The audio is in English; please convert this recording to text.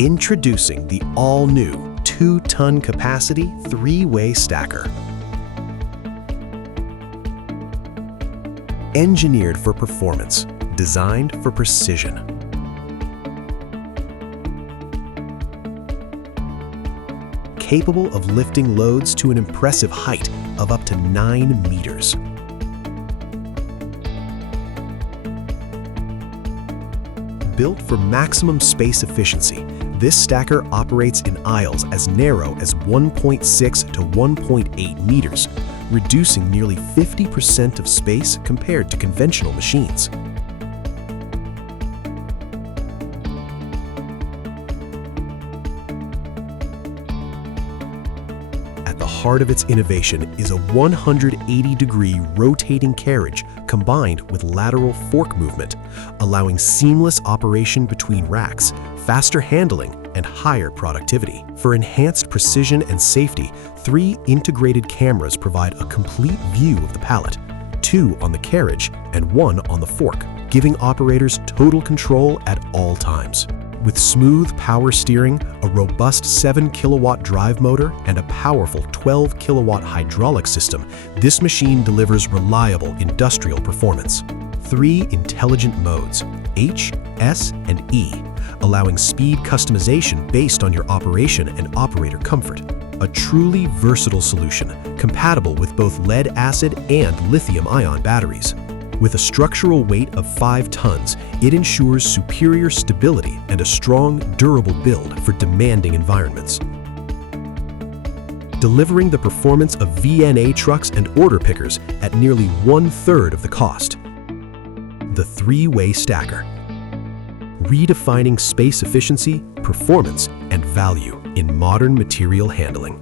Introducing the all-new 2-ton capacity 3-way stacker. Engineered for performance, designed for precision. Capable of lifting loads to an impressive height of up to 9 meters. Built for maximum space efficiency, this stacker operates in aisles as narrow as 1.6 to 1.8 meters, reducing nearly 50% of space compared to conventional machines. At the heart of its innovation is a 180-degree rotating carriage combined with lateral fork movement, allowing seamless operation between racks, faster handling, and higher productivity. For enhanced precision and safety, 3 integrated cameras provide a complete view of the pallet, 2 on the carriage and 1 on the fork, giving operators total control at all times. With smooth power steering, a robust 7-kilowatt drive motor, and a powerful 12-kilowatt hydraulic system, this machine delivers reliable industrial performance. 3 intelligent modes, H, S, and E, allowing speed customization based on your operation and operator comfort. A truly versatile solution, compatible with both lead-acid and lithium-ion batteries. With a structural weight of 5 tons, it ensures superior stability and a strong, durable build for demanding environments. Delivering the performance of VNA trucks and order pickers at nearly 1/3 of the cost. The 3-way stacker. Redefining space efficiency, performance, and value in modern material handling.